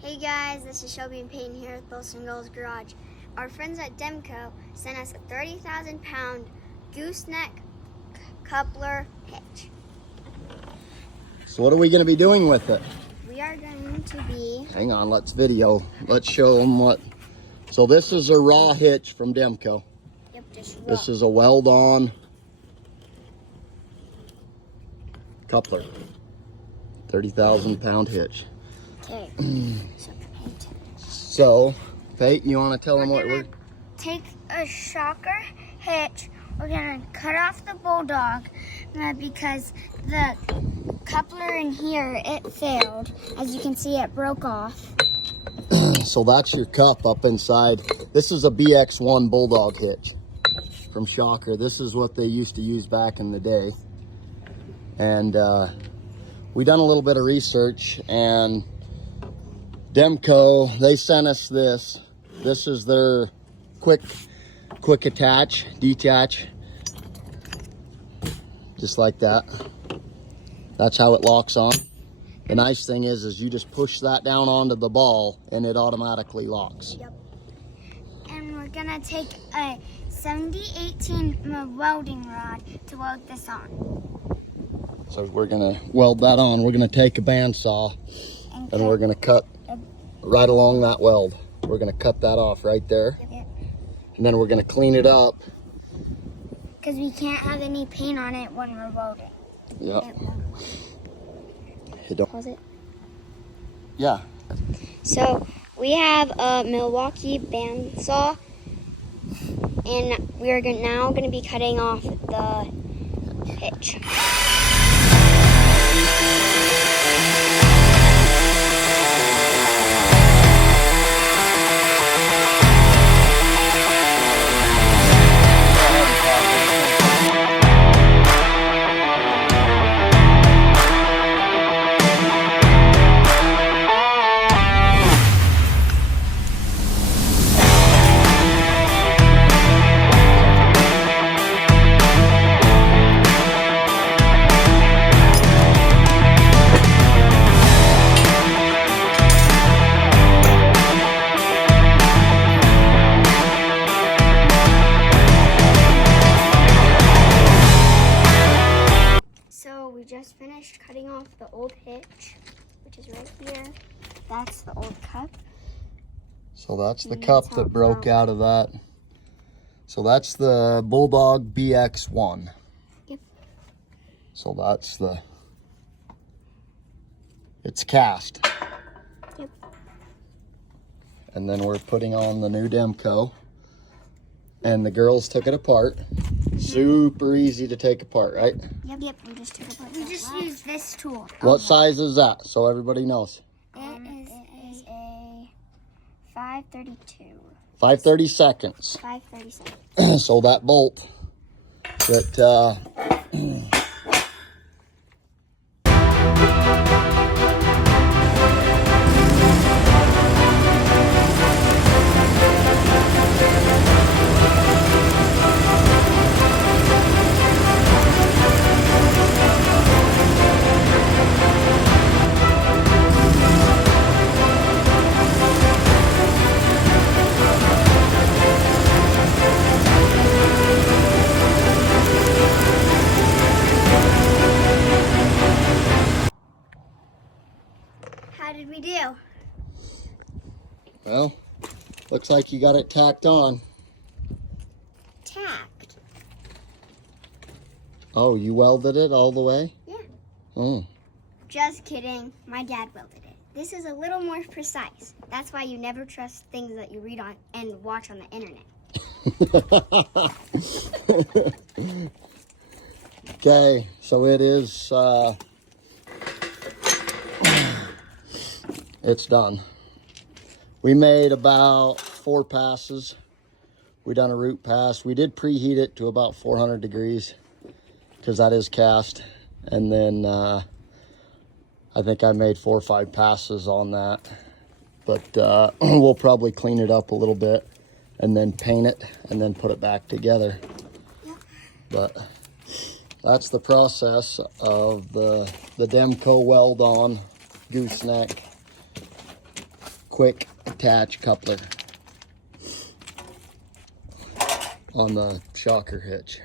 Hey guys, this is Shelby and Peyton here at Wilson Girls Garage. Our friends at Demco sent us a 30,000 pound gooseneck coupler hitch. So what are we going to be doing with it? We are going to be... Hang on, let's show them what. So this is a raw hitch from Demco. Yep, just raw. This is a weld-on coupler. 30,000 pound hitch. Okay. So, Peyton, you want to tell them what we're... Take a shocker hitch. We're going to cut off the bulldog because the coupler in here, it failed. As you can see, it broke off. So that's your cup up inside. This is a BX1 bulldog hitch from Shocker. This is what they used to use back in the day. And we done a little bit of research, and Demco, they sent us this. This is their quick attach, detach. Just like that. That's how it locks on. The nice thing is you just push that down onto the ball and it automatically locks. Yep. And we're gonna take a 70-18 welding rod to weld this on. So we're gonna weld that on. We're gonna take a bandsaw and we're gonna cut right along that weld. We're gonna cut that off right there. Yep. And then we're gonna clean it up. Because we can't have any paint on it when we're welding. Yep. Pause it. Yeah. So we have a Milwaukee bandsaw, and we're now going to be cutting off the hitch. We just finished cutting off the old hitch, which is right here. That's the old cup. So that's the cup that broke out of that. So that's the Bulldog BX1. Yep. So that's it's cast. Yep. And then we're putting on the new Demco. And the girls took it apart. Super easy to take apart, right? Yep, we just took apart. We just used this tool. What size is that, so everybody knows? It is a 532. 5/32. 5/32. So that bolt that How did we do? well, looks like you got it tacked on. Tacked. Oh, you welded it all the way? Yeah. Oh. Just kidding. My dad welded it. This is a little more precise. That's why you never trust things that you read on and watch on the internet. Okay, so it is it's done. We made about 4 passes. We done a root pass. We did preheat it to about 400 degrees because that is cast. And then I think I made 4 or 5 passes on that. But we'll probably clean it up a little bit and then paint it and then put it back together. Yep. But that's the process of the Demco weld-on gooseneck quick attach coupler on the shocker hitch.